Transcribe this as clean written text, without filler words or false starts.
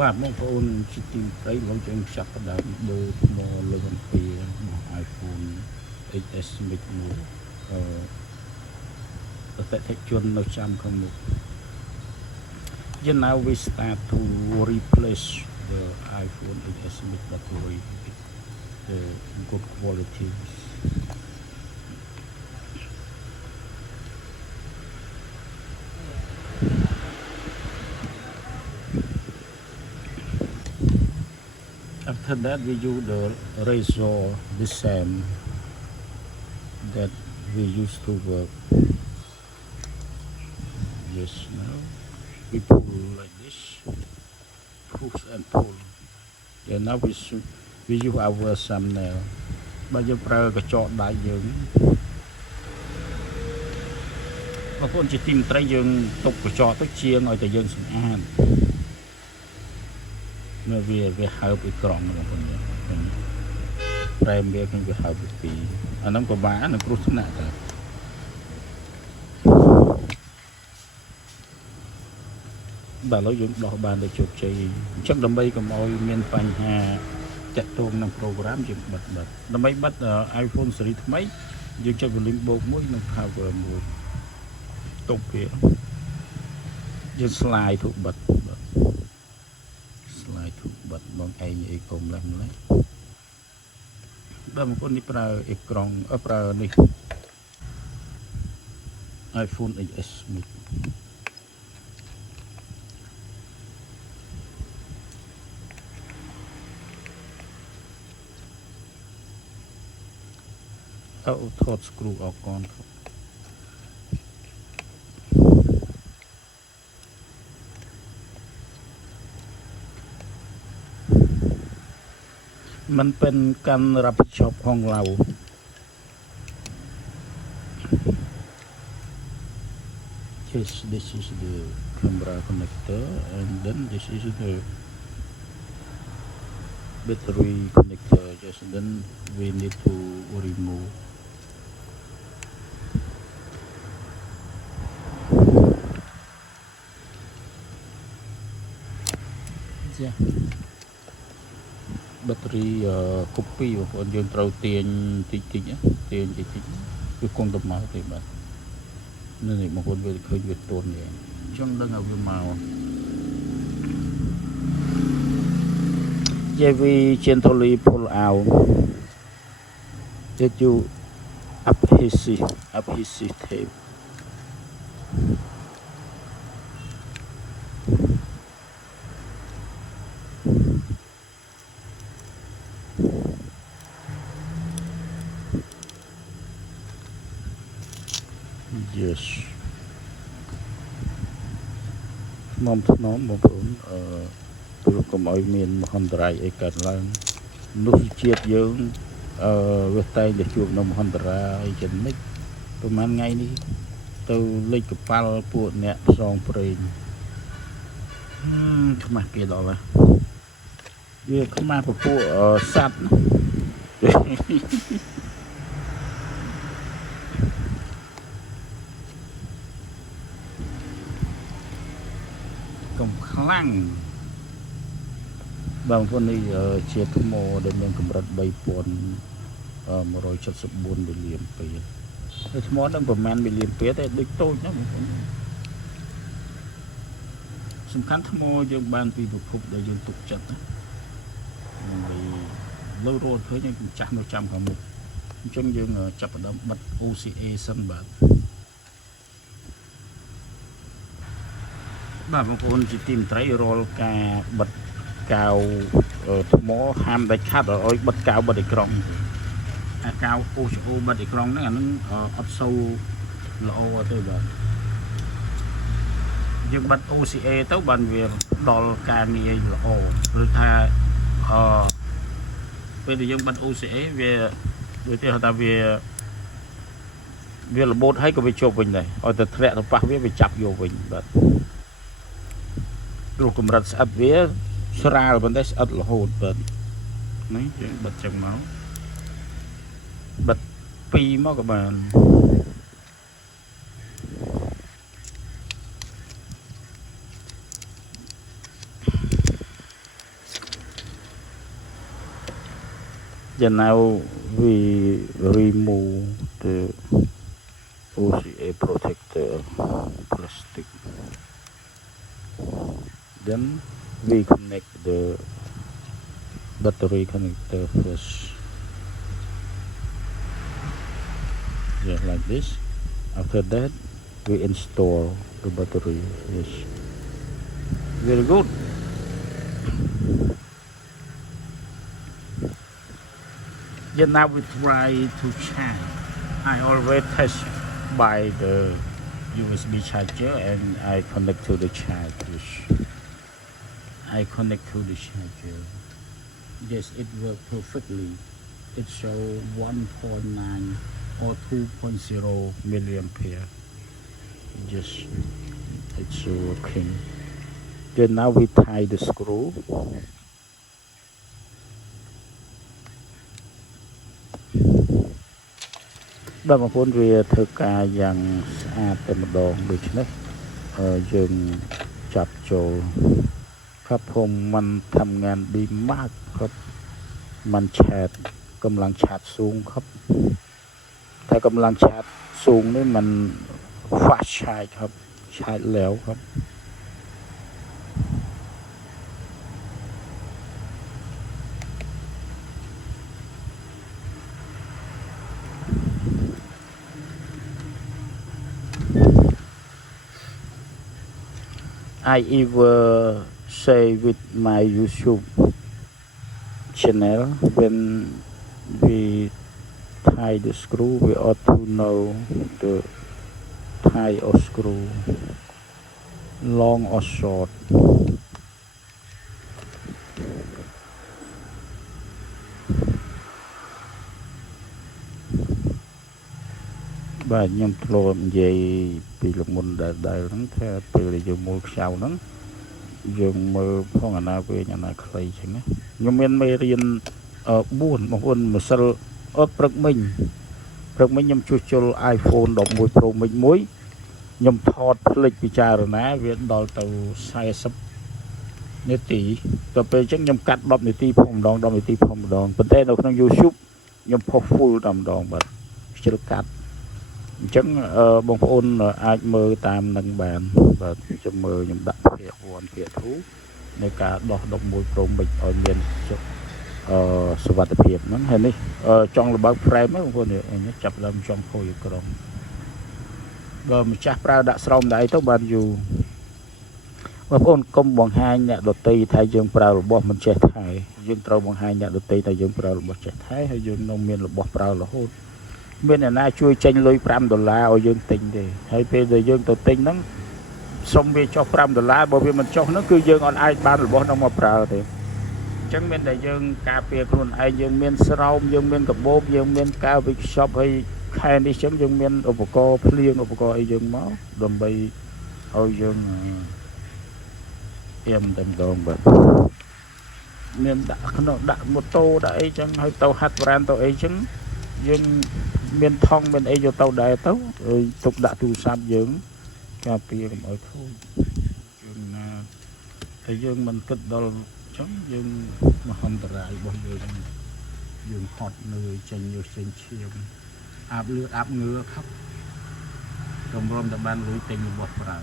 បាទបងប្អូនជាទីព្រៃលោកយើងចាប់ផ្ដើមមើលមកលើកអំពីរបស់ iPhone Xsmax មួយអតិថិជននៅចាំខាងមុខ Yeah, now we start to replace the iPhone Xsmax battery with the good quality. After that, we use the razor, the same that we used to work. Yes, now we pull like this, push and pull. Yeah, now we use our thumbnail. Bây giờប្រើកញ្ចក់ដៃយើងបងប្អូនជាទីមត្រីយើងទុកកញ្ចក់ទៅជាងឲ្យតែយើងសម្អាតនៅវាហើបអ៊ីក្រង់បងប្អូនប្រែមវាគឺវាហើបពីអាហ្នឹងពិបាកនឹងគ្រោះថ្នាក់ទៅបាទឥឡូវយើងដោះបានទៅជោគជ័យអញ្ចឹងដើម្បីកុំឲ្យមានបញ្ហាតាក់ទងនឹង program យើងបិទដើម្បីបិទ iPhone ស៊េរីថ្មីយើងចុច link បូក1និង power 1ទុកវាយើង slide ទៅបិទ slide ទៅបិទបងឯងអីកុំលេះម្លេះបាទបងប្អូននេះប្រើអេក្រង់ប្រើនេះ iPhone Xsmaxថត screw អកនมันเป็นการรับผิดชอบของเรา Yes, this is the camera connector and then this is the battery connector. Just then we need to remove. Yeah. Battery copy បងប្អូនយើងត្រូវទាញតិចវាគង់ទៅមកទេបាទនេះបងប្អូនវាឃើញវាទន់នេះអញ្ចឹងដឹងឲ្យវាមក Yeah, we gently pull out that you adhesive tape. Yes. បងប្អូនព្រោះកុំឲ្យមានមហន្តរាយអីកើតឡើងនោះជាតិយើងវាតែងតែជួបនៅមហន្តរាយចំណិចប្រហែលថ្ងៃនេះទៅលេចកប៉ាល់ពួកអ្នកផ្សងព្រេងខ្មាស់គេដល់ហើយវាខ្មាស់ពួកសត្វកុំខ្លាំងបងប្អូននេះជាថ្មដែលមានកម្រិត 3174 មីលីអាំពែហើយថ្មនឹងប្រហែលមីលីអាំពែតែដូចតូចណាបងប្អូនសំខាន់ថ្មយើងបានពីប្រភពដែលយើងទុកចិត្តណាដើម្បីលើរត់ឃើញឲ្យចាស់នៅចាំខាងមុខអញ្ចឹងយើងចាប់ផ្ដើមបិទ OCA សិនបាទបងប្អូនជាទីមត្រីរាល់ការបិទកៅថ្មហាមដាច់ខាត់ឲ្យបិទកៅបិទអេក្រង់អាកៅ OCO បិទអេក្រង់ហ្នឹងអានឹងអត់សូវល្អទេបាទយើងបិទ OCA ទៅបានវាដល់ការងារល្អឬថាពេលដែលយើងបិទ OCA វាដូចទេថាវារបូតហើយក៏វាជប់វិញដែរឲ្យតែធ្លាក់ទៅប៉ះវាចាប់យកវិញបាទព្រោះកម្រិតស្អិតវាស្រាលប៉ុន្តែស្អិតរហូតបាទនេះយើងបិទចឹងមកបិទ2មកក៏បាន ប Then now we remove the OCA protector plastic. Then we connect the battery connector first, just like this. After that, we install the battery. Yes, very good. Then now we try to charge. I always test by the USB charger and I connect to the charger. I connect to the charger. Yes, it works perfectly. It shows 1.9 or 2.0 milliampere. Just it's working. Then now we tie the screw. បាទបងប្អូនវាធ្វើការយ៉ាងស្អាតតែម្ដងដូច្នេះយើងចាប់ចូលครับผมมันทำงานดีมากครับมันแชทกำลังชาร์จสูงครับถ้ากำลังชาร์จสูงนี่มันฟาสชาร์จครับชาร์จแล้วครับ I ever say with my YouTube channel when we tie the screw we ought to know the tie of screw long or short. Và nhầm lộn về bị lục môn đại lắm theo từ là dùng mua sau lắm dùng mơ phong ảnh nào về nhà này khởi chẳng á nhưng men mê riêng buồn mà buồn mà sao bật mình nhầm chui cho iPhone đọc mùi Pro mình muối nhầm thọt lịch bị trà rồi ná viện đòi tàu sai sắp nế tỷ tập về chắc nhầm cắt đọc nế tỷ phong đòn bên tên nó không YouTube nhầm phong full đòn bật chưa cắt chẳng bông phôn ai mơ tam nâng bàn và cho mơ những đặt việc hoàn thiện thúในการដោះដុំមួយព្រមមិចឲ្យមានសុវត្ថិភាពហ្នឹងហើយនេះចង់លបើក frame ហ្នឹងបងប្អូននេះចាប់ដើមចង់ខូចក្រុមបើម្ចាស់ប្រើដាក់ស្រោមដៃទៅបានយូរបងប្អូនកុំបង្ហាញអ្នកដតីថាយើងប្រើរបស់មិនចេះថែយើងត្រូវបង្ហាញអ្នកដតីថាយើងប្រើរបស់ចេះថែហើយយើងនឹងមានរបស់ប្រើរហូតមានអ្នកណាជួយចេញលុយ$5ឲ្យយើងទិញទេហើយពេលដែលយើងទៅទិញហ្នឹងសុំវាចុះ$5បើវាមិនចុះហ្នឹងគឺយើងអត់អាចបានរបស់ហ្នឹងមកប្រើទេអញ្ចឹងមានតែយើងការពារខ្លួនឯងយើងមានស្រោមយើងមានកាបូបយើងមានកាវវិកខ្ចប់ហើយខែនេះអញ្ចឹងយើងមានឧបករណ៍ភ្លៀងឧបករណ៍អីយើងមកដើម្បីឲ្យយើងអៀមតែម្ដងបាទមានដាក់ក្នុងដាក់ម៉ូតូដាក់អីចឹងហើយទៅហាត់ប្រាណទៅអីចឹងយើងមានថងមានអីយកទៅដែរទៅទុកដាក់ទូរស័ព្ទយើងការពារកុំឲ្យខូចយើងណាតែយើងមិនគិតដល់ចឹងយើងមហន្តរាយរបស់យើងហត់នឿយចេញយកចេញឈាមអាប់លឿអាប់ងើខប់រំតែបានលុយទិញរបស់ប្រើ